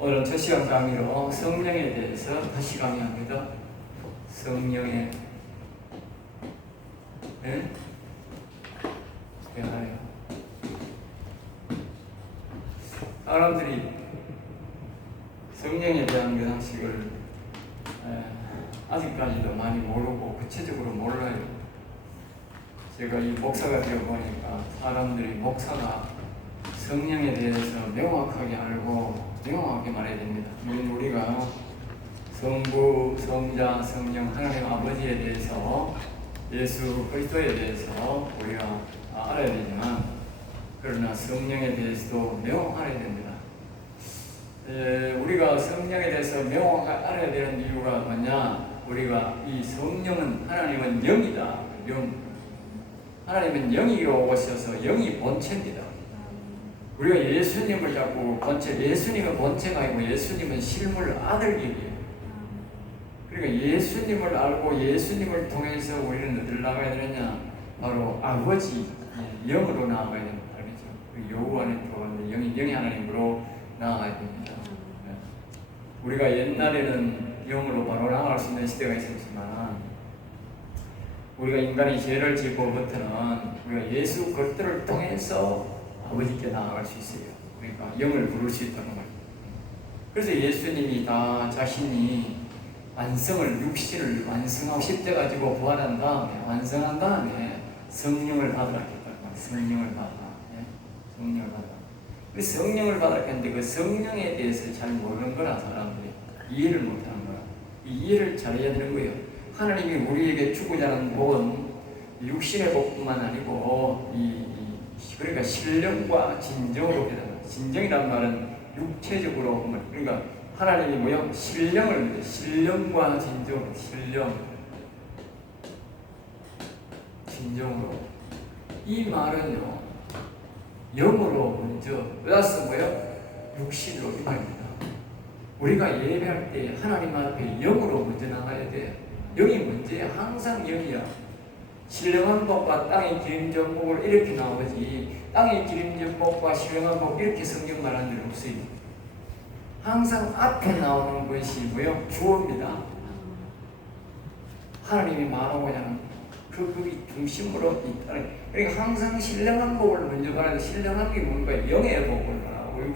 오늘은 첫 시간 강의로 성령에 대해서 다시 강의합니다. 성령에 대하여. 사람들이 성령에 대한 그 상식을 아직까지도 많이 모르고 구체적으로 몰라요. 제가 이 목사가 되어 보니까 사람들이 목사가 성령에 대해서 명확하게 알고 명확하게 말해야 됩니다. 우리가 성부, 성자, 성령 하나님 아버지에 대해서 예수 그리스도에 대해서 우리가 알아야 되지만 그러나 성령에 대해서도 명확해야 됩니다. 우리가 성령에 대해서 명확하게 알아야 되는 이유가 뭐냐? 우리가 이 성령은 하나님은 영이다. 영. 하나님은 영이로 오셔서 영이 본체입니다. 우리가 예수님을 잡고 본체, 예수님은 본체가 아니고 예수님은 실물 아들이에요. 그러니까 예수님을 알고 예수님을 통해서 우리는 어디를 나가야 되느냐? 바로 아버지 영으로 나아가야 됩니다. 알겠죠? 여호와 안에 들어가는 영이 하나님으로 나아가야 됩니다. 우리가 옛날에는 영으로 바로 나아갈 수 있는 시대가 있었지만 우리가 인간이 죄를 짓고부터는 우리가 예수 그리스도를 통해서 아버지께 나아갈 수 있어요. 그러니까 영을 부를 수 있다는 거예요. 그래서 예수님이 다 자신이 육신을 완성하고 10대 가지고 부활한 다음에 완성한 다음에 성령을 받으라 했다는 거예요. 성령을 받아라. 성령을 받아라. 그 성령을 받으라 했는데 그 성령에 대해서 잘 모르는 거라 사람들이 이해를 못하는 거라. 이해를 잘해야 되는 거예요. 하나님이 우리에게 주고자 하는 복은 육신의 복뿐만 아니고 그러니까 신령과 진정으로 되다. 진정이란 말은 육체적으로 그러니까 하나님이 뭐요? 신령과 진정으로 진정으로 이 말은요 영으로 먼저 플러스 뭐요? 육신으로 이 말입니다. 우리가 예배할 때 하나님 앞에 영으로 먼저 나가야 돼. 영이 문제야. 항상 영이야. 신령한 복과 땅의 기름진 복을 이렇게 나오지 땅의 기름진 복과 신령한 복 이렇게 성경 말하는 데 없어요. 항상 앞에 나오는 것이 뭐요? 주어입니다. 하나님이 말하고자 하는 그것이 중심으로 있다는. 그러니까 항상 신령한 복을 먼저 말하는데 신령한 게 뭔가 영의 복을 말하고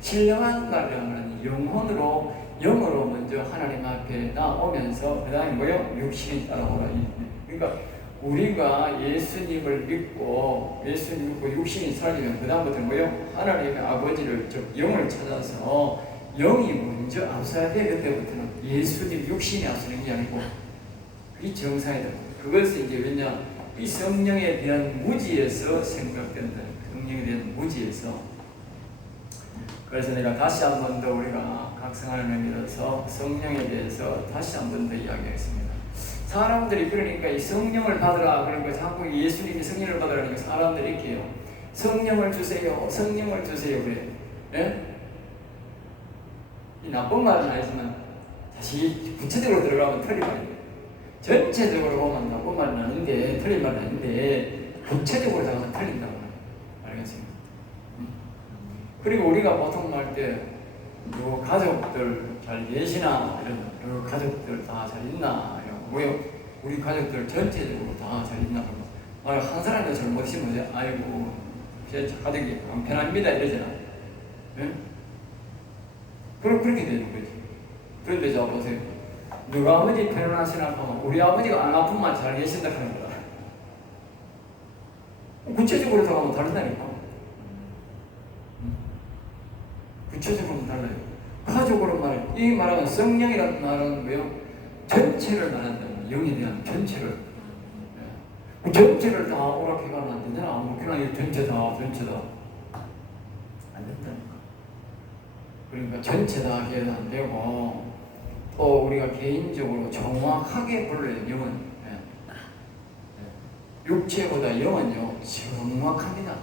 신령한 말하는 영으로 먼저 하나님 앞에 나오면서 그 다음에 뭐요? 육신이 따라오라. 그러니까 우리가 예수님을 믿고 육신이 살리면 그 다음부터 뭐요? 하나님의 아버지를 즉 영을 찾아서 영이 먼저 앞서야 돼. 그때부터는 예수님 육신이 앞서는 게 아니고 이 정상이다. 그것은 이제 왜냐? 이 성령에 대한 무지에서 생각된다. 성령에 대한 무지에서. 그래서 내가 다시 한 번 더 우리가 각성하는 의미로서 성령에 대해서 다시 한 번 더 이야기하겠습니다. 사람들이 그러니까 이 성령을 받으라 그러니까 자꾸 예수님이 성령을 받으라니까 사람들이 이렇게 해요. 성령을 주세요. 성령을 주세요. 그래. 예? 이 나쁜 말은 아니지만 다시 구체적으로 들어가면 틀린 말이에요. 전체적으로 보면 나쁜 말은 아닌데 틀린 말은 아닌데 구체적으로 들어가면 틀린다고 말해요. 알겠습니까? 그리고 우리가 보통 말 때 요 가족들 잘 계시나 이런 요 가족들 다 잘 있나 뭐요? 우리 가족들 전체적으로 다 잘 있나 보다. 한 사람이 잘못이면 아이고 제 가족이 안 편합니다 이러잖아. 예? 그렇게 되는 거지. 그런데 자 보세요. 누가 아버지 편안하시나 하면 우리 아버지가 안 아픈만 잘 계신다 하는 거다. 구체적으로 들어가면 다르다니까. 구체적으로 달라요. 가족으로 이 말하면 성령이라는 말은 뭐요? 전체를 말한다. 영에 대한 전체를. 그 전체를 다 오락해가면 안 되잖아. 아무렇게나 이 전체다. 안 된다니까. 그러니까 전체다 해도 안 되고 또 우리가 개인적으로 정확하게 불러요. 영은. 육체보다 영은요 정확합니다.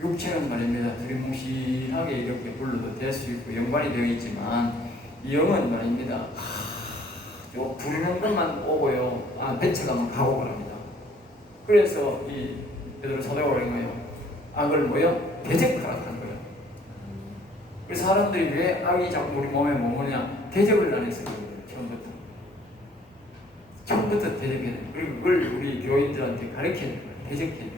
육체는 말입니다. 두리뭉실하게 이렇게 불러도 될 수 있고 연관이 되어 있지만 영은 말입니다. 요 부르는 것만 오고요. 배쳐가면 가고 말합니다. 그래서 이 베드로 사도가 그런 거예요. 악을 뭐요? 대적하라 하는 거예요. 그 사람들이 왜 악이 자꾸 우리 몸에 머무느냐? 대적을 안 해서 그래요. 처음부터 대적해야 돼요. 그리고 그걸 우리 교인들한테 가르쳐야 돼요. 대적해야 돼요.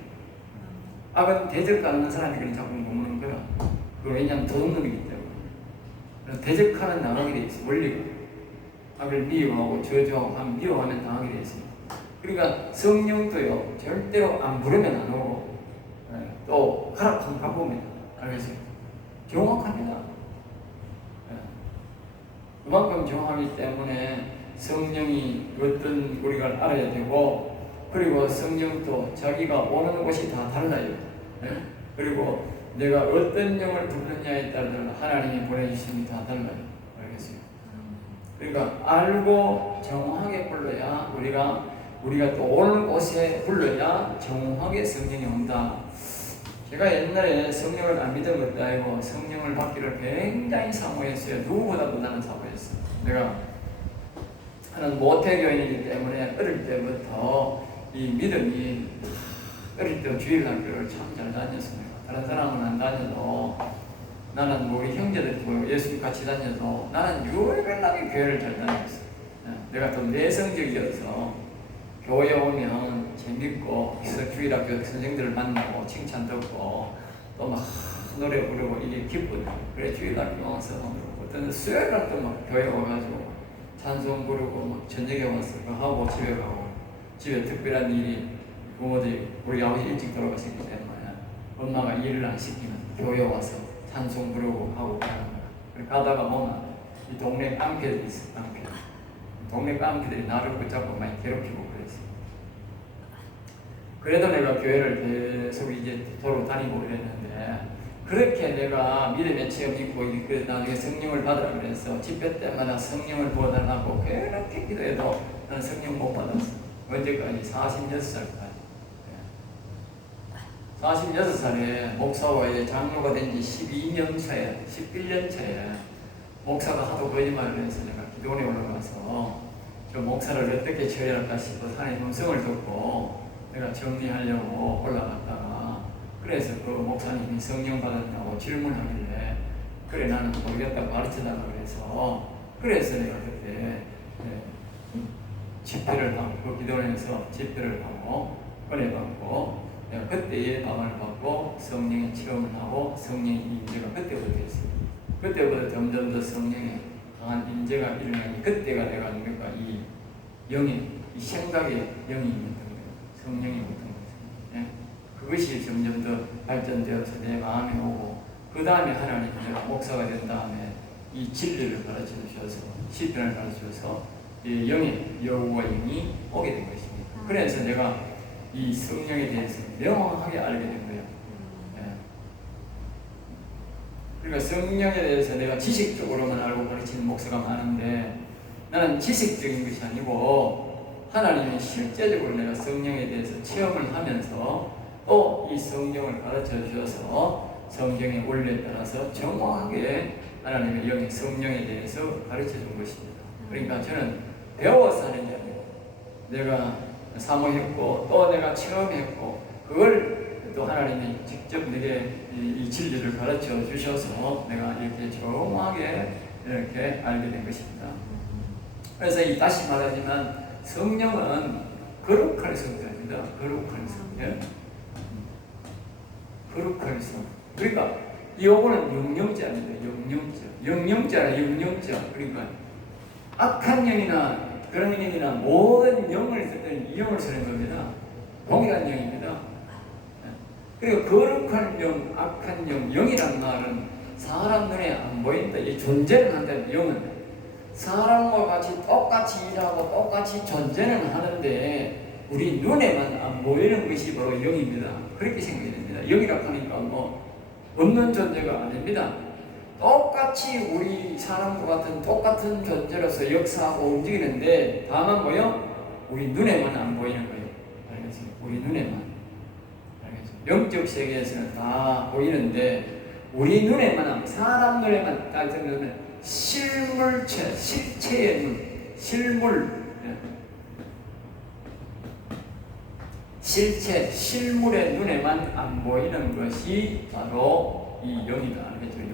악은 대적하는 사람이 그냥 자꾸 머무는 거야. 그건 왜냐하면 도둑놈이기 때문에. 대적하는 나가게 돼 있어. 원리가. 악을 미워하고 저주하고 미워하면 당하게 돼 있습니다. 그러니까 성령도요, 절대로 안 부르면 안 오고, 또 허락하면 바꿉니다. 알겠어요? 정확합니다. 그만큼 정확하기 때문에 성령이 어떤 우리가 알아야 되고, 그리고 성령도 자기가 오는 곳이 다 달라요. 그리고 내가 어떤 영을 부르느냐에 따라 하나님이 보내주심이 다 달라요. 알겠어요? 그러니까 알고 정확하게 불러야 우리가 또 오는 곳에 불러야 정확하게 성령이 온다. 제가 옛날에 성령을 안 믿은 것도 아니고 성령을 받기를 굉장히 사모했어요. 누구보다도 나는 사모했어요. 나는 모태교인이기 때문에 어릴 때부터 이 믿음이 어릴 때 주일학교를 참 잘 다녔습니다. 다른 사람은 안 다녀도 나는 우리 형제들 예수 같이 다녀도 나는 유일하게 교회를 잘 다녔어요. 내가 또 내성적이어서 교회 오면 재밌고 주일학교 선생들을 만나고 칭찬 듣고 또 막 노래 부르고 이게 기쁘다. 그래 주일학교 와서 어떤 수요일날 또 막 교회 와가지고 찬송 부르고 막 저녁에 와서 하고 집에 가고 집에 특별한 일이 부모들이 우리 아버지 일찍 돌아가셨기 때문에 엄마가 일을 안 시키면 교회 와서 찬송 부르고 하고 가는 거야. 그래 가다가 보면 이 동네 깡패들이 있어. 동네 깡패들이 나를 붙잡고 많이 괴롭히고 그랬어. 그래도 내가 교회를 계속 이제 도로 다니고 그랬는데 그렇게 내가 믿음의 체험이 있고 나중에 성령을 받으라 그래서 집회 때마다 성령을 부어달라고 그렇게 기도해도 나는 성령 못 받았어. 언제까지? 46살까지. 46살에 목사와의 장로가 된 지 12년 차에 11년 차에 목사가 하도 거짓말을 해서 내가 기도원에 올라가서 저 목사를 어떻게 처리할까 싶어서 하나님 음성을 듣고 내가 정리하려고 올라갔다가 그래서 그 목사님이 성령 받았냐고 질문하길래 그래 나는 모르겠다고 가르쳐달라고 그래서 내가 그때 집회를 하고 그 기도원에서 집회를 하고 은혜 받고 내가 그때의 방을 받고 성령의 체험을 하고 성령의 인재가 그때부터 했어요. 그때부터 점점 더 성령의 강한 인재가 일어나니 그때가 내가 그러니까 이 영이 이 생각의 영이 있는 거예요. 성령이 있는 거예요. 그것이 점점 더 발전되어서 내 마음에 오고 그 다음에 하나님이 내가 목사가 된 다음에 이 진리를 가르쳐 주셔서 시편을 가르쳐 주셔서 이 영의 여호와 영이 오게 된 것입니다. 그래서 내가 이 성령에 대해서 명확하게 알게 된 거예요. 그러니까 성령에 대해서 내가 지식적으로만 알고 가르치는 목사가 많은데 나는 지식적인 것이 아니고 하나님이 실제적으로 내가 성령에 대해서 체험을 하면서 또 이 성령을 가르쳐 주셔서 성경의 원리에 따라서 정확하게 하나님의 영의 성령에 대해서 가르쳐 준 것입니다. 그러니까 저는 배워서 하는 게 아니고 내가 사모했고 또 내가 체험했고 그걸 또 하나님이 직접 내게 이 진리를 가르쳐 주셔서 내가 이렇게 정확하게 이렇게 알게 된 것입니다. 그래서 다시 말하지만 성령은 거룩할 성자입니다. 거룩할 성. 거룩할 성. 그러니까 이거는 영영자입니다. 영영자. 그러니까 악한 영이나 그런 영이나 모든 영을 쓰든 이 영을 쓰는 겁니다. 동일한 영입니다. 그리고 거룩한 영, 악한 영, 영이란 말은 사람 눈에 안 보인다. 이 존재는 한다는 영은 사람과 같이 똑같이 일하고 똑같이 존재는 하는데 우리 눈에만 안 보이는 것이 바로 영입니다. 그렇게 생각이 됩니다. 영이라고 하니까 없는 존재가 아닙니다. 똑같이 우리 사람과 같은 똑같은 존재로서 역사하고 움직이는데 다만 뭐요? 우리 눈에만 안 보이는 거예요. 알겠어요? 우리 눈에만. 알겠어요? 영적 세계에서는 다 보이는데 우리 눈에만 사람 눈에만 딱 들으면 실물체, 실체의 눈, 실체, 실물의 눈에만 안 보이는 것이 바로 이 영이다. 알겠죠?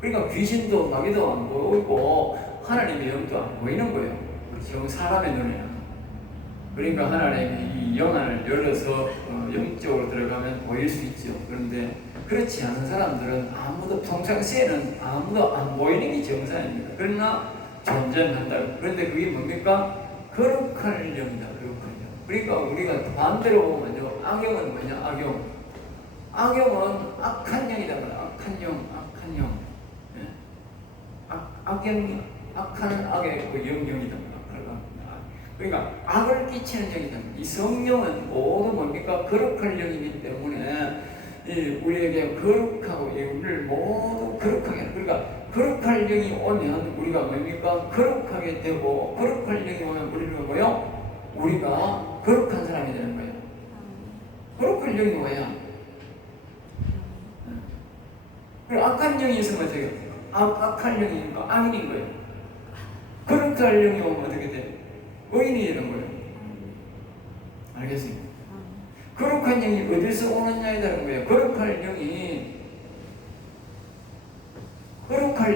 그러니까 귀신도 마귀도 안 보이고 하나님의 영도 안 보이는 거예요. 사람의 눈에는. 그러니까 하나님이 이 영안을 열어서 영적으로 들어가면 보일 수 있죠. 그런데 그렇지 않은 사람들은 아무도 평상시에는 아무도 안 보이는 게 정상입니다. 그러나 존재는 한다고. 그런데 그게 뭡니까? 거룩한 영이다. 거룩한 영. 그러니까 우리가 반대로 보면요, 악영은 뭐냐? 악영은 악한 영이다. 악한 영, 악한 영. 예? 악영, 악한 악의 그 영이다. 그러니까 악을 끼치는 영이다. 이 성령은 모두 뭡니까? 거룩한 영이기 때문에 우리에게 거룩하고 우리를 모두 거룩하게 하는. 그러니까 거룩한 영이 오면 우리가 뭡니까? 거룩하게 되고, 거룩한 영이 오면 우리는 뭐요? 우리가 거룩한 사람이 되는 거예요. 거룩한 영이 뭐야? 그리고 악한 영이 있으면 어떻게 돼요? 악한 영이니까 악인인 거예요. 거룩한 영이 오면 어떻게 돼요? 의인이 되는 거예요. 알겠습니까? 거룩한 영이 어디서 오느냐에 거예요. 거룩한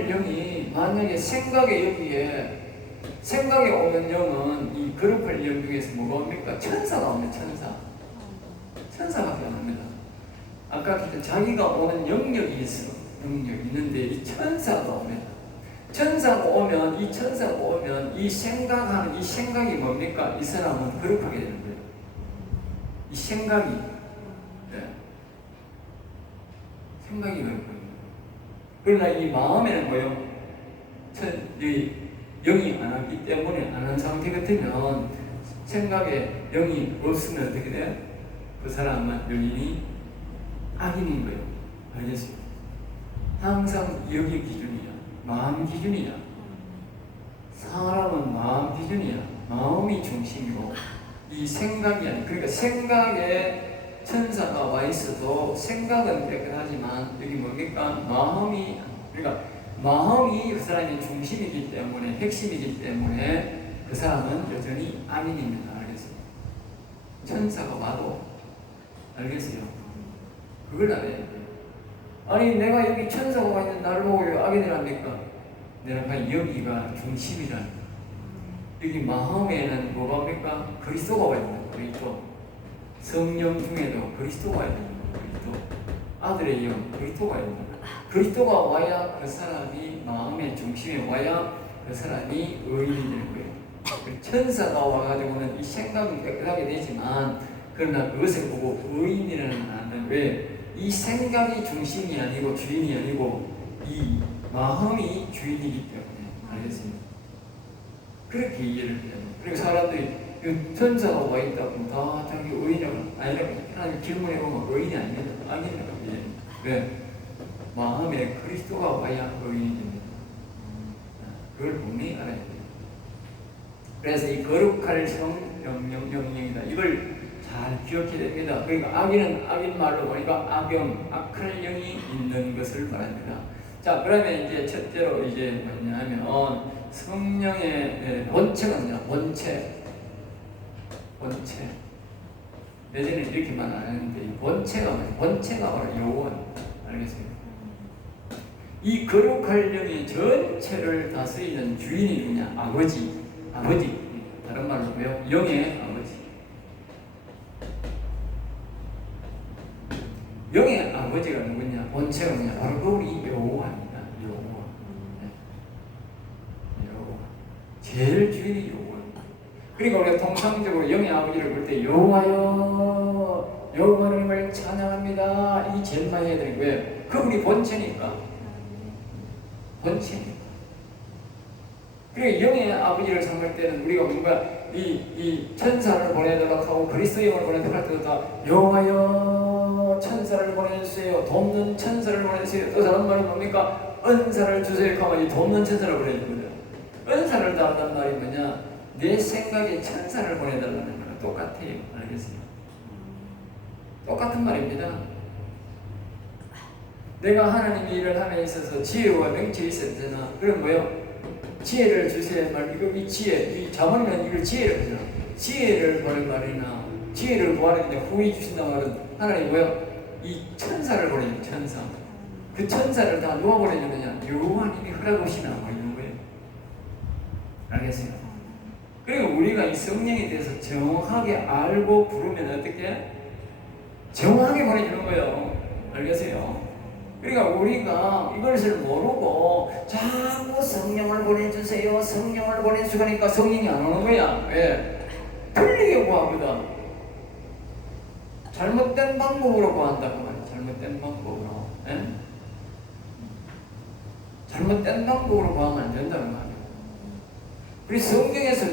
영이 만약에 생각에 오는 영은 이 거룩한 영 중에서 뭐가 옵니까? 천사가 옵니다. 천사밖에 안 옵니다. 아까 했던 자기가 오는 영역이 있어. 영역이 있는데 이 천사가 옵니다. 천사가 오면 이 생각하는 이 생각이 뭡니까? 이 사람은 거룩하게 되는 거예요. 이 생각이 생각이 거룩해요. 그러나 이 마음에는 뭐요? 영이 안 왔기 때문에 안 한 상태 같으면 생각에 영이 없으면 어떻게 돼요? 그 사람은 영인이 악인인 거예요. 알겠습니까? 항상 여기 기준이야. 마음 기준이야. 사람은 마음 기준이야. 마음이 중심이고 이 생각이 아니야. 그러니까 생각에 천사가 와 있어도 생각은 깨끗하지만 여기 뭡니까? 그러니까 마음이 그 사람의 중심이기 때문에 핵심이기 때문에 그 사람은 여전히 악인입니다. 알겠어요? 천사가 와도 알겠어요? 그걸 알아야 돼요. 아니 내가 여기 천사가 와 있는 나를 보고 왜 악인이랍니까? 내가 여기가 중심이라는 거예요. 여기 마음에는 뭐가 옵니까? 그리스도가 와 있는 거예요. 그리스도. 성령 중에도 그리스도가 와 있는 거예요. 그리스도. 아들의 영, 그리스도가 있는 거예요. 그리스도가 와야 그 사람이 마음의 중심에 와야 그 사람이 의인이 되는 거예요. 천사가 와가지고는 이 생각은 깨끗하게 되지만 그러나 그것을 보고 의인이라는 하는 왜? 이 생각이 중심이 아니고 주인이 아니고 이 마음이 주인이기 때문에. 알겠습니까? 그렇게 이해를 해요. 그리고 사람들이 천사가 와 있다고 다 자기 의인이라고 아니라고 하나님 질문해 보면 의인이 아닙니다. 아닙니다. 왜? 마음에 그리스도가 와야 의인이 됩니다. 그걸 분명히 알아야 돼요. 그래서 이 거룩할 영이다. 이걸 잘 기억해야 됩니다. 그러니까 악인은 악인 말로 보니까 악영, 악할 영이 있는 것을 말합니다. 자, 그러면 이제 첫째로 이제 뭐냐면 성령의 본체가 뭐냐? 본체. 예전에 이렇게만 안 했는데 이 본체가 뭐냐? 본체가 바로 요원. 알겠습니까? 이 거룩할 영의 전체를 다스리는 주인이 누구냐? 아버지. 다른 말로 뭐요? 영의 아버지. 영의 아버지가 누구냐? 본체가 누구냐? 바로 우리 여호와입니다. 여호와. 제일 주인이 여호와. 그러니까 우리가 통상적으로 영의 아버지를 볼 때 여호와여, 여호와님을 찬양합니다. 이 제일 많이 해야 되는 거예요. 그분이 본체니까. 그러니까 영의 아버지를 삼을 때는 우리가 뭔가 이 천사를 보내달라고 하고 그리스도 영을 보내달라고 할 때도 다 여호와여 천사를 보내주세요. 돕는 천사를 보내주세요. 또 다른 말은 뭡니까? 은사를 주세요 하면 이 돕는 천사를 보내주거든요. 은사를 다한다는 말이 뭐냐? 내 생각에 천사를 보내달라는 거랑 똑같아요. 알겠습니까? 똑같은 말입니다. 내가 하나님의 일을 함에 있어서 지혜와 명철이 있어야 되나? 그럼 뭐요? 지혜를 주세요 말, 이거 이 지혜, 이 자문이면 이걸 지혜를 하잖아. 지혜를 보낸 말이나 지혜를 구하는 데 후히 주신다 말은 하나님 뭐요? 이 천사를 보내요. 천사. 그 천사를 다 누가 보내주느냐? 여호와님이 허락하시면 안 보내는 거예요. 알겠어요? 그리고 우리가 이 성령에 대해서 정확하게 알고 부르면 어떻게? 정확하게 보내주는 거예요. 알겠어요? 그러니까 우리가 이것을 모르고 자꾸 성령을 보내주세요, 성령을 보내주니까 성령이 안 오는 거야. 왜? 틀리게 구하거든. 잘못된 방법으로 구한다고 말이야. 잘못된 방법으로. 예? 잘못된 방법으로 구하면 안 된다는 말이야. 우리 성경에서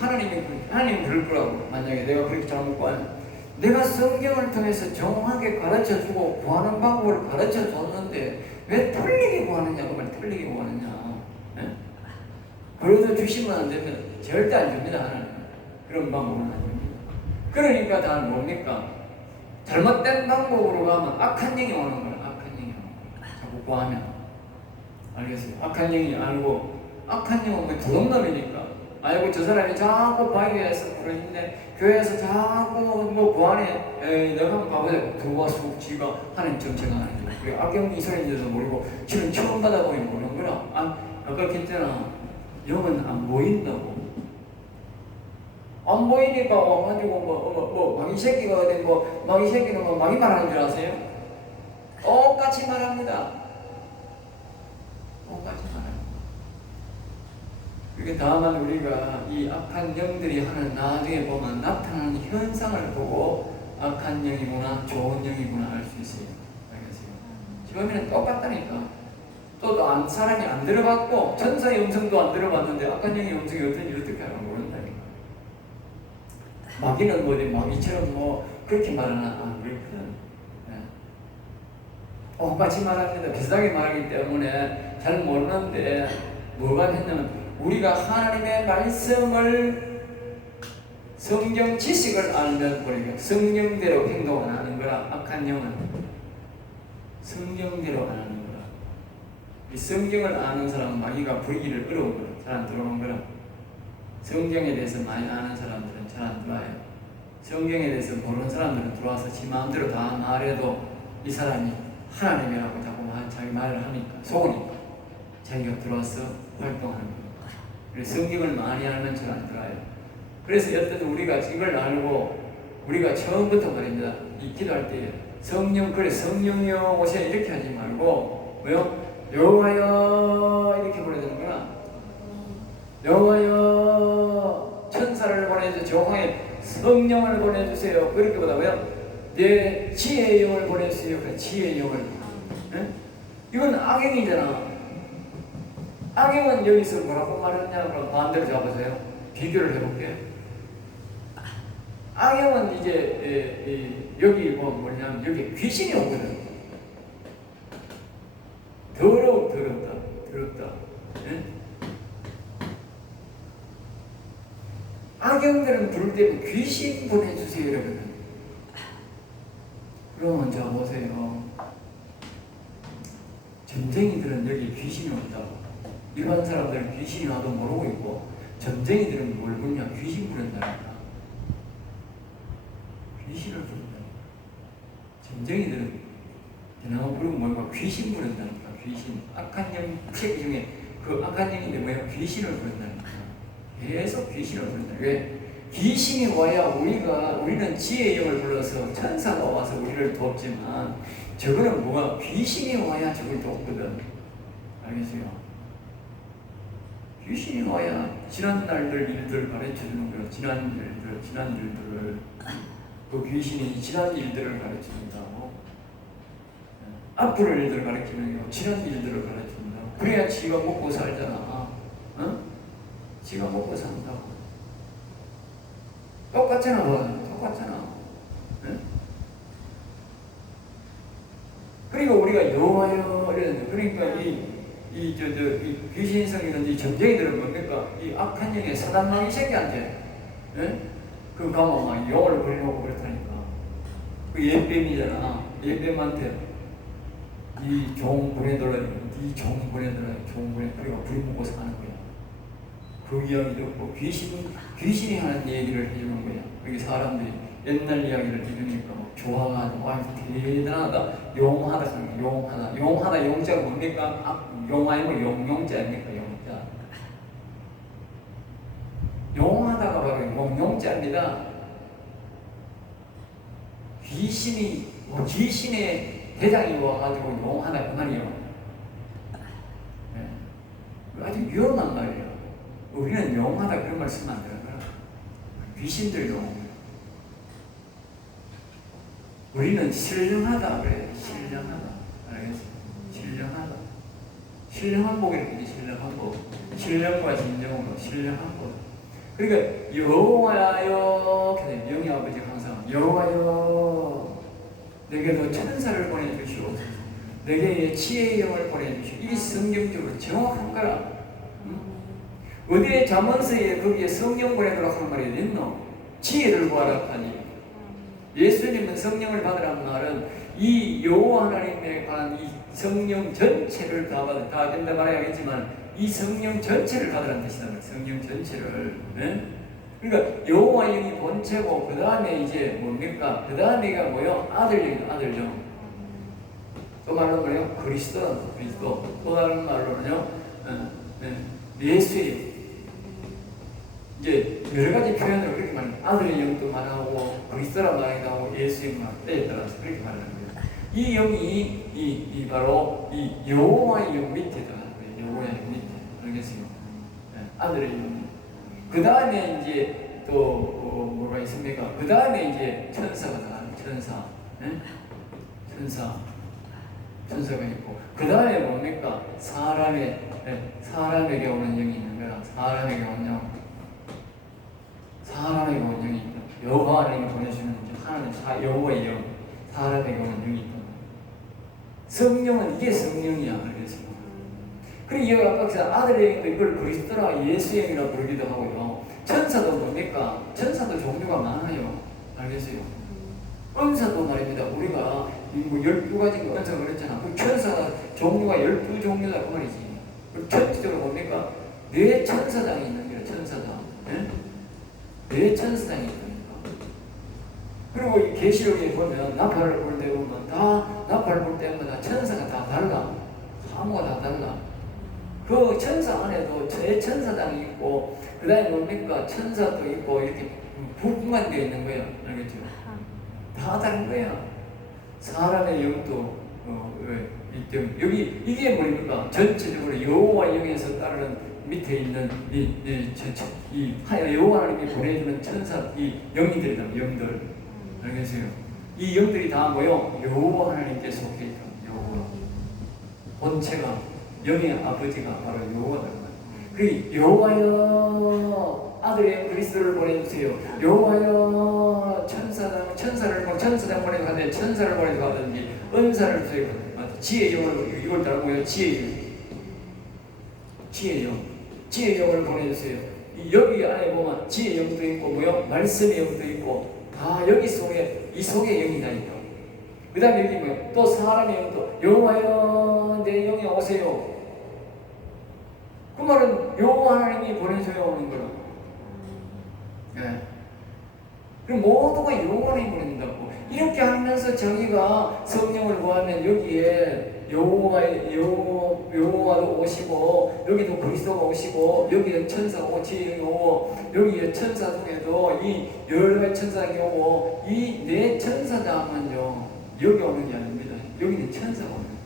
하나님이 그럴 거라고. 만약에 내가 그렇게 잘못 구하면 내가 성경을 통해서 정확하게 가르쳐주고 구하는 방법을 가르쳐줬는데 왜 틀리게 구하느냐? 그 말 틀리게 구하느냐? 예? 그래도 주시면 안 되면 절대 안 줍니다. 하나님. 그런 방법은 안 줍니다. 그러니까 다 뭡니까? 잘못된 방법으로 가면 악한 영이 오는 거야. 악한 영이 오는 거야. 자꾸 구하면. 알겠어요? 악한 영이 알고 악한 영은 뭐 도둑놈이니까 아이고 저 사람이 자꾸 바위에서 부르는데 교회에서 자꾸 뭐 구하네. 에이 내가 한번 가보자. 들어와서 지가 하나님 정체가 아니야. 그래 악영이 소리인지도 모르고 지금 처음 받아보니 모르는 거라. 아까 그랬잖아. 영은 안 보인다고. 안 보이니까 와가지고 뭐 마귀 새끼가 어디 뭐 마귀 새끼는 뭐 마귀 말하는 줄 아세요? 똑같이 말합니다. 똑같이 말합니다. 그게 다만 우리가 이 악한 영들이 하는 나중에 보면 나타나는 현상을 보고 악한 영이구나 좋은 영이구나 알 수 있어요. 알겠어요? 처음에는 똑같다니까. 또 사람이 안 들어봤고 천사의 음성도 안 들어봤는데 악한 영의 음성이 어떤지 어떻게 알아 모른다니까. 마귀는 뭐지? 마귀처럼 뭐 그렇게 말하나? 안 그렇거든. 네. 똑같이 말합니다. 비슷하게 말하기 때문에 잘 모르는데 뭐가 했냐면 우리가 하나님의 말씀을 성경 지식을 알면 우리가 성령대로 행동 안 하는 거라. 악한 영은 성경대로 안 하는 거라. 이 성경을 아는 사람은 마귀가 부르기를 어려운 거라. 잘 안 들어오는 거라. 성경에 대해서 많이 아는 사람들은 잘 안 들어와요. 성경에 대해서 모르는 사람들은 들어와서 지 마음대로 다 말해도 이 사람이 하나님이라고 자꾸 자기 말을 하니까 속으니까 자기가 들어와서 활동하는 거예요. 그래서 성경을 많이 알면 잘 안 들어와요. 그래서 여튼 우리가 이걸 알고 우리가 처음부터 말입니다. 이 기도할 때 성령 그래 성령이여 오세요 이렇게 하지 말고 뭐요? 여호와여 이렇게 부르야 되는구나. 여호와여 천사를 보내주세요. 정황에 성령을 보내주세요. 그렇게 보다 뭐요? 내 지혜의 영을 보내주세요. 그 지혜의 영을. 네? 이건 악영이잖아. 악영은 여기서 뭐라고 말했냐? 그럼 반대로 잡으세요. 비교를 해볼게요. 악영은 이제 여기 뭐냐면 여기 귀신이 오거든. 더럽다. 네? 악영들은 부를 때 귀신 보내주세요 이러거든. 그러면 자 보세요. 점쟁이들은 여기 귀신이 온다고. 일반 사람들은 귀신이 와도 모르고 있고 점쟁이들은 뭘 부르냐? 귀신 부른다니까. 귀신을 부른다니까. 점쟁이들은 그나마 부르면 뭔가 귀신 부른다니까. 귀신. 악한 영 책 중에 그 악한 영인데 뭐야? 귀신을 부른다니까. 계속 귀신을 부른다. 왜? 귀신이 와야 우리는 지혜의 영을 불러서 천사가 와서 우리를 돕지만 저거는 뭐가 귀신이 와야 저걸 돕거든. 알겠어요? 귀신이 와야 지난 날들 일들을 가르쳐 주는 거야. 지난 일들을 그 귀신이 지난 일들을 가르쳐 준다고. 앞으로 일들을 가르치는 거, 지난 일들을 가르쳐 준다고. 그래야 지가 먹고 살잖아. 어? 지가 먹고 산다고. 똑같잖아. 똑같잖아. 네? 그리고 우리가 여호와여 이랬는데 그러니까 이 귀신성이는 이 점쟁이들은 뭡니까? 이 악한 영의 사단마귀 새끼한테 그 가면 막 영을 부리려고 그랬다니까. 그 옛뱀이잖아. 옛뱀한테 이 종 보내달라. 그리고 부리 먹고 사는 거야. 그 이야기 듣고 귀신이 하는 얘기를 해주는 거야. 여기 사람들이 옛날 이야기를 들으니까 뭐 좋아가지고 와 대단하다 용하다 용하다 용자가 뭡니까? 용아니 뭐 용자 아닙니까? 용자 용하다가 바로 용자입니다. 귀신의 대장이 와가지고 용하다 그 말이에요. 네. 아주 위험한 말이에요. 우리는 용하다 그런 말 쓰면 안 되는 거야. 귀신들 용. 우리는 신령하다 그래요. 신령하다. 알겠어요? 신령하다. 신령한 복 이렇게 신령한 복. 신령과 진정으로 신령한 복. 그러니까 여호와여, 영의 아버지 항상 여호와여, 내게도 천사를 보내주시옵소서. 내게 지혜의 영을 보내주시오. 이 성경적으로 정확한 거라. 어디에 잠언서에 거기에 성령 보내도록 하는 말이 있노? 지혜를 구하라 하니. 예수님은 성령을 받으라는 말은 이 여호와 하나님에 관한 이 성령 전체를 다 된다 말해야겠지만 이 성령 전체를 받으라는 뜻이다. 성령 전체를. 네? 그러니까 여호와 영이 본체고 그 다음에 이제 뭡니까? 그 다음에가 뭐요? 아들영이다. 아들영. 또 말로 뭐예요? 그리스도. 또 다른 말로는요. 예수의 이제 여러 가지 표현으로 그렇게 말합니다. 아들의 영도 말하고 그리스도라 말하기도 하고 예수의 때에 따라서 그렇게 말하는 거예요. 이 영이 바로 이 여호와의 영 밑에다. 여호와의 영 밑에. 알겠어요? 아들의 영. 그 다음에 이제 또 뭐가 있습니까? 그 다음에 이제 천사가 나와요. 천사가 있고 그 다음에 뭡니까? 사람에게 오는 영이 있는 거라. 사람에게 오는 영. 사람에게 오는 영이 있다. 여호와 하나님이 보내주는 하나님 여호와의 영. 사람에게 오는 영이 있다. 성령은 이게 성령이야. 알겠습니까? 그리고 여기 아까 아들의 영도 이걸 그리스도라 예수의 영이라 부르기도 하고요. 천사도 뭡니까? 천사도 종류가 많아요. 알겠어요? 은사도 말입니다. 우리가 뭐 12가지 은사가 그랬잖아. 그 천사가 종류가 12종류다 그 말이지. 전체적으로 뭡니까? 네 천사장이 있는 거예요. 천사장. 네 천사장이 있다니까. 그리고 이 계시록에 보면 나팔을 볼 때 보면 다 나팔을 볼 때마다 천사가 다 달라. 사무가 다 달라. 그 천사 안에도 제 천사장이 있고 그 다음에 뭡니까? 천사도 있고 이렇게 분간되어 있는 거예요. 알겠죠? 다 다른 거야. 사람의 영도 여기 이게 뭡니까? 전체적으로 여호와 영에서 따르는 밑에 있는 이 여호와 하나님이 보내주는 천사 이 영들이다. 영들. 알겠어요? 이 영들이 다 뭐요? 여호와 하나님께 속해 있다. 여호와. 본체가 영의 아버지가 바로 여호와다. 그 여호와여 아들의 그리스도를 보내주세요. 여호와여 천사장 보내주는데 천사를 보내주든지 은사를 주세요. 지혜의 영을 이걸 따르고요. 지혜의 영을 보내주세요. 여기 안에 보면 지혜의 영도 있고 뭐요? 말씀의 영도 있고 다 여기 속에 이 속에 영이 다 있다. 그 다음에 여기 뭐요? 또 사람의 영도 여호와여 내 영이 오세요. 그 말은 여호와 하나님이 보내줘야 오는 거라. 네. 그럼 모두가 여호와 하나님이 보낸다고. 이렇게 하면서 자기가 성령을 구하면 여기에 여호와도 오시고 여기도 그리스도가 오시고 여기에 천사가 오고 여기에 천사 중에도 이 여러 가지 천사가 오고 이 네 천사장은요 여기 오는 게 아닙니다. 여기는 천사가 오는 거예요.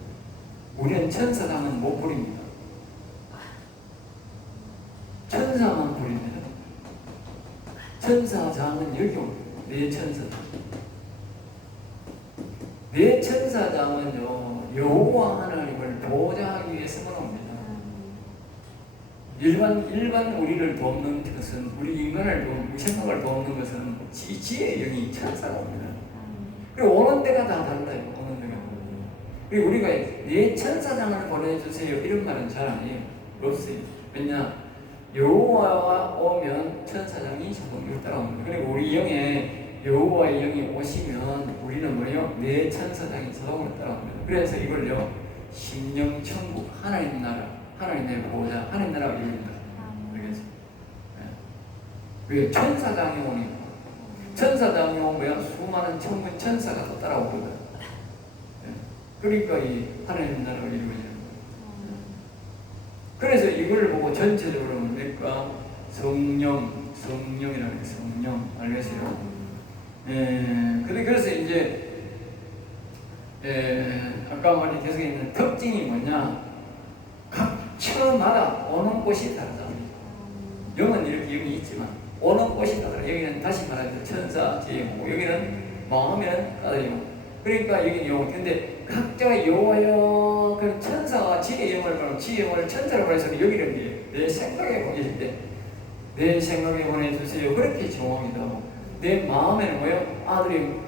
우리는 천사장은 못 부립니다. 천사만 부립니다. 천사장은 여기 옵니다. 네 천사장. 네 천사장은요 여호와 하나님을 보좌하기 위해서만 옵니다. 일반 우리를 돕는 것은 우리 인간을 생각을 돕는 것은 지혜의 영이 천사가 옵니다. 그리고 오는 데가 다 달라요. 오는 데가. 그리고 우리가 네 천사장을 보내주세요 이런 말은 잘 안 해요. 없어요. 왜냐? 여호와가 오면 천사장이 자동으로 따라옵니다. 그리고 우리 영에 여호와의 영이 오시면 우리는 뭐예요? 내 천사장이 자동으로 따라옵니다. 그래서 이걸요 심령천국 하나님 나라 하나님의 보호자 하나님 나라가 이룹니다. 알겠죠? 왜 천사장이 오니까 천사당요 뭐야 수많은 천군 천사가 또 따라오거든. 그러니까 이 하나님 나라가 이루어지는 거예요. 그래서 이걸 보고 전체적으로 뭡니까? 성령이라는 게 성령 알겠어요? 그래서 이제 아까 말한 계속 있는 특징이 뭐냐? 각 처마다 오는 곳이 다르다. 영은 이렇게 영이 있지만 오는 곳이 다르다. 여기는 다시 말하면 천사 제이고 여기는 마음에는 까닭이고 그러니까 여기는 영. 근데 각자가 여호와여 그 천사가 지의 영을 말하고 지의 영을 천사로 말해서 여기는 내 생각에 보내실 때 내 생각에 보내주세요. 그렇게 정합니다. 내 마음에는 뭐예요? 아들이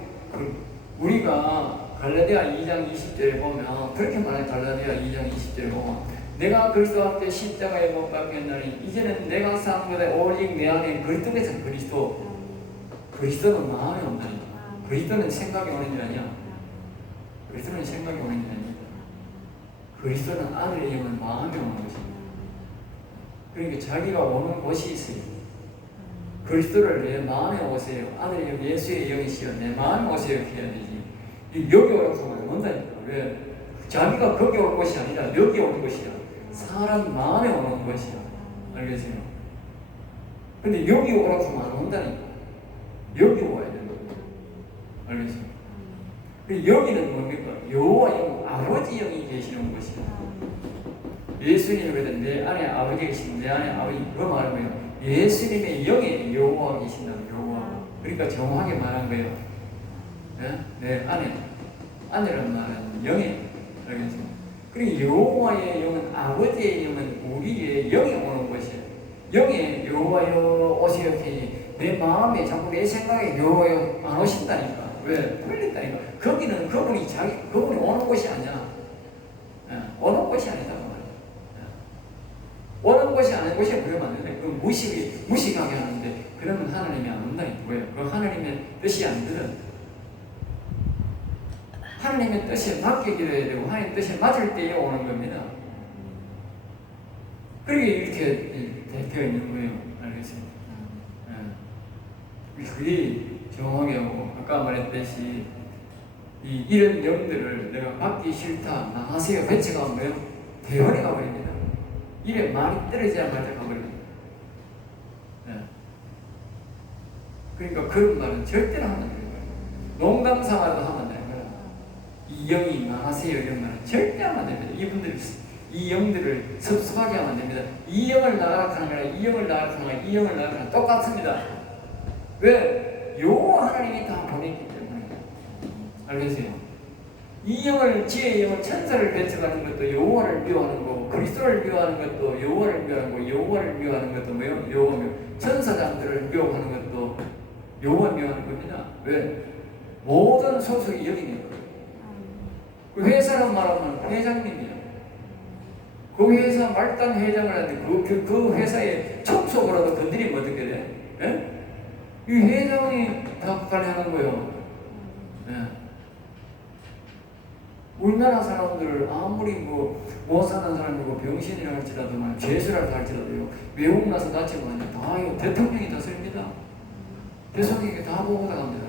우리가 갈라디아 2장 20절에 보면 그렇게 말해요. 갈라디아 2장 20절에 보면 내가 그리스도 앞에 십자가에 못 박혔나니 이제는 내가 산 것에 오직 내 안에 그리스도께서 그리스도는 마음에 온다니 그리스도는 생각에 오는 일 아니야. 그리스도는 생각에 오는 일 아니야. 그리스도는 아들의 영은 마음에 오는 것입니다. 그러니까 자기가 오는 곳이 있어요. 그리스도를 내 마음에 오세요. 아들의 영 예수의 영이시여 내 마음에 오세요. 이렇게 해야 되지. 여기 오라고 하면 온다니까. 왜? 자기가 거기 올 것이 아니라 여기 오는 것이야. 사람 마음에 오는 것이야. 알겠어요? 근데 여기 오라고 하면 안 온다니까. 여기 와야 되는 거야. 알겠어요? 여기는 뭡니까? 여호와 영, 아버지 영이 계시는 것이야. 예수님이 그랬더니 내 안에 아버지 계신 내 안에 아버지 그 말은 뭐예요? 예수님의 영에 여호와 계신다는 여호와. 그러니까 정확하게 말한 거예요. 내 안에라는 말은 영에. 알겠어요? 그리고 여호와의 영은 아버지의 영은 우리의 영에 오는 것이에요. 영에 여호와여 오세요. 내 마음에 자꾸 내 생각에 여호와여 안 오신다니까. 왜? 풀린다니까. 거기는 그분이 오는 곳이 아니야. 오는 곳이 아니다. 오는 곳이 아닌 곳에 보이면 안 되는데, 그 무식하게 하는데, 그러면 하나님이 안 온다니까. 왜? 그 하나님의 뜻이 안 들어. 하나님의 뜻에 맞게 기도해야 되고, 하나님의 뜻에 맞을 때에 오는 겁니다. 그게 이렇게 되어 있는 거예요. 알겠습니다. 그게 정확하게 하고, 아까 말했듯이, 이런 영들을 내가 받기 싫다, 나가세요. 배치가 뭐예요? 대원에 가버립니다. 입에 말이 떨어지자 말자 가버립니다. 그러니까 그런 말은 절대로 하면 안 되는 거예요. 농담 삼아도 하면 안 되는 거예요. 이 영이 나가세요. 이런 말은 절대 하면 안 됩니다. 이 영들을 섭섭하게 하면 안 됩니다. 이 영을 나가라 하는 거랑 이 영을 나가라 하는 거랑 이 영을 나가라 하는 거랑 똑같습니다. 왜? 여호와 하나님이 다 보냈기 때문에. 알겠어요? 이 영을, 지혜의 영을 천사를 배척하는 것도 여호와를 미워하는 거고, 그리스도를 미워하는 것도 여호와를 미워하는 거고, 여호와를 미워하는 것도 뭐예요? 여호와 미워. 천사장들을 미워하는 것도 여호와 미워하는 겁니다. 왜? 모든 소속이 여기니까. 그 회사로 말하면 회장님이야. 그 회사 말단 회장을 하는데 그 회사에 청소부라도 건드리면 어떻게 돼? 예? 이 회장이 다 관리하는 거예요. 예. 우리나라 사람들 아무리 못 사는 사람이고 병신이라 할지라도 죄수라 할지라도요, 외국 나서 다치면 다 대통령이 다 씁니다. 대통령이 다 보고 다 갑니다.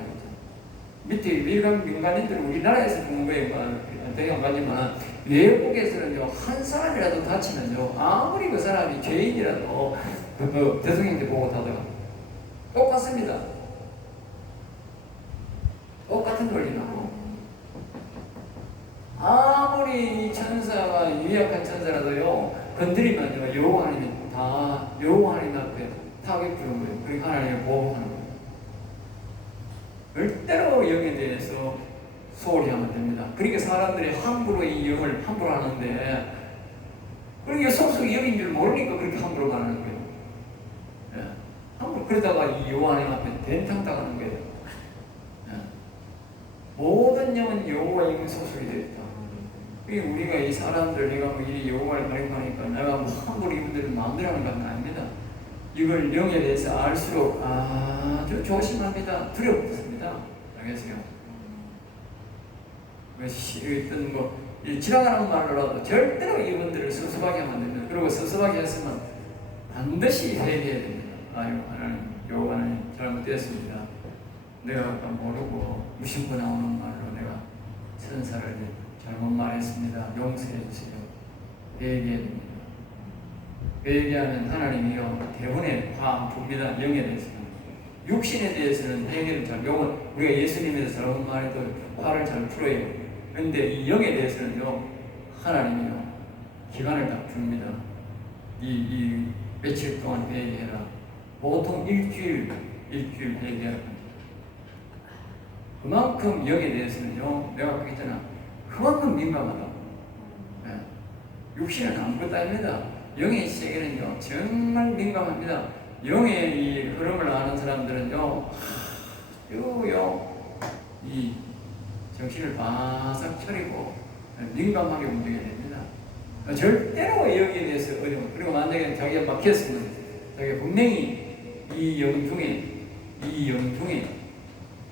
밑에 민간인들은 우리나라에서 죽는 거예요. 되게 안 가지만 외국에서는요, 한 사람이라도 다치면요, 아무리 그 사람이 죄인이라도 대통령한테 보고 다더라. 똑같습니다. 똑같은 권리나. 아무리 천사가 유약한 천사라도요, 건드리면요, 여호와 하나님이 다 여호와 하나님 앞에 타격 주는 거예요. 그리고 하나님을 보호하는 거예요. 절대로 영에 대해서 소홀히 하면 됩니다. 그러니까 사람들이 함부로 이 영을 함부로 하는데, 그러니까 속속이 영인 줄 모르니까 그렇게 함부로 말하는 거예요. 함부로 그러다가 이 여호와 하나님 앞에 된탕 당하는 거예요. 모든 영은 여호와 영에 소속이 되어 있다. 우리가 이 사람들, 내가 이리 여호와를 가리하니까 내가 함부로 이분들을 마음대로 하는 건 아닙니다. 이걸 영에 대해서 알수록 아주 조심합니다. 두렵습니다. 알겠어요? 어떤 지나가는 말로라도 절대로 이분들을 섭섭하게 하면 안 됩니다. 그리고 섭섭하게 했으면 반드시 회개해야 됩니다. 하나님, 여호와는 잘못됐습니다. 내가 모르고 무심코 나오는 말로 내가 천사를 잘못 말했습니다. 용서해 주세요. 회개해야 됩니다. 회개하면 하나님이요 대부분의 화 줍니다. 영에 대해서는. 육신에 대해서는 회개를 잘, 우리가 예수님에 대해서 잘못 말해도 화를 잘 풀어요. 그런데 이 영에 대해서는요 하나님이요 기간을 딱 줍니다. 이 며칠 동안 회개해라. 보통 일주일 회개하라. 그만큼 영에 대해서는요 내가 그랬잖아. 그만큼 민감하다. 육신은 아무것도 아닙니다. 영의 세계는요 정말 민감합니다. 영의 이 흐름을 아는 사람들은요 이 정신을 바싹 차리고 민감하게 움직여야 됩니다. 절대로 여기에 대해서 어려움. 그리고 만약에 자기가 막혔으면 자기가 분명히 이 영 중에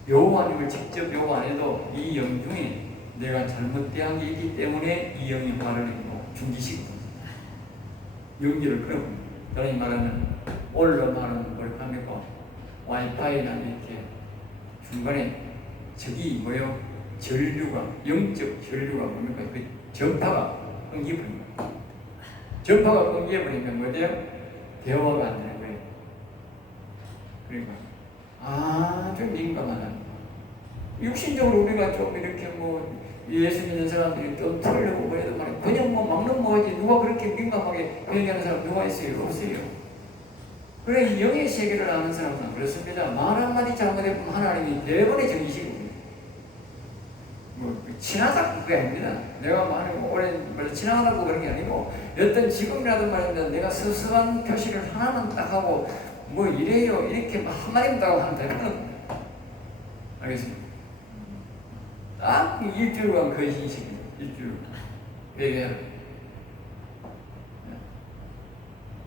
요구 아니면 직접 요구 안 해도 이 영 중에 내가 잘못된 게 있기 때문에 이 영이 화를 내고 중지시키고 연기를 끊어봅니다. 다른 말하는 올라가는 뭘 합니까? 와이파이나 이렇게 중간에 저기 뭐요? 전류가 영적 전류가 뭡니까? 그 전파가 끊겨버립니다. 전파가 끊겨버리면 뭐예요? 대화가 안 되는 거예요. 그러니까 아주 민감하다. 육신적으로 우리가 좀 이렇게 예수 믿는 사람들이 좀 털려고 그래도 말이야. 그냥 막는 거지. 누가 그렇게 민감하게 회개하는 사람 누가 있어요? 없어요. 그래, 이 영의 세계를 아는 사람은 그렇습니다. 말 한마디 잘못해보면 하나님이 대번에 정의시고 친하다고 그게 아닙니다. 내가 오래 친하다고 그런 게 아니고 어떤 지금이라도 말입니다. 내가 서서한 표시를 하나만 딱 하고 이래요 이렇게 한마디만 딱 하면 되는 알겠습니까? 딱 일주일간 그 인식입니다. 일주일 회개해라.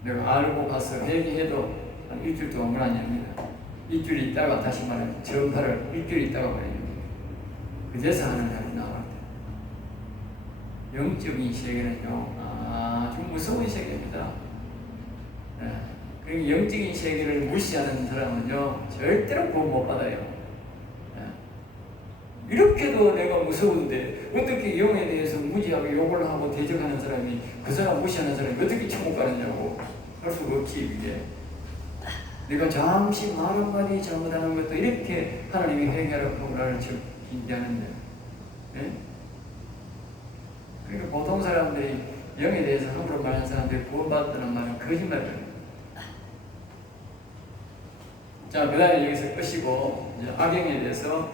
내가 알고 가서 회개해도 한 일주일 동안 아닙니다. 일주일 있다가 다시 말하면 전파를 일주일 있다가 말입니다. 그제서 하나님이 나올 때 영적인 세계는요 아주 무서운 세계입니다. 그리고 영적인 세계를 무시하는 사람은요 절대로 구원 못 받아요. 이렇게도 내가 무서운데 어떻게 영에 대해서 무지하게 욕을 하고 대적하는 사람이 그 사람 무시하는 사람이 어떻게 천국 가느냐고 할 수가 없지. 이게 내가 잠시 말 한마디 잘못하는 것도 이렇게 하나님이 회개하라고 하고 나를 긴장하는데 그러니까 보통 사람들이 영에 대해서 함부로 말하는 사람들이 구원받았다는 말은 거짓말이에요. 자, 그 다음에 여기서 끝이고 이제 악영에 대해서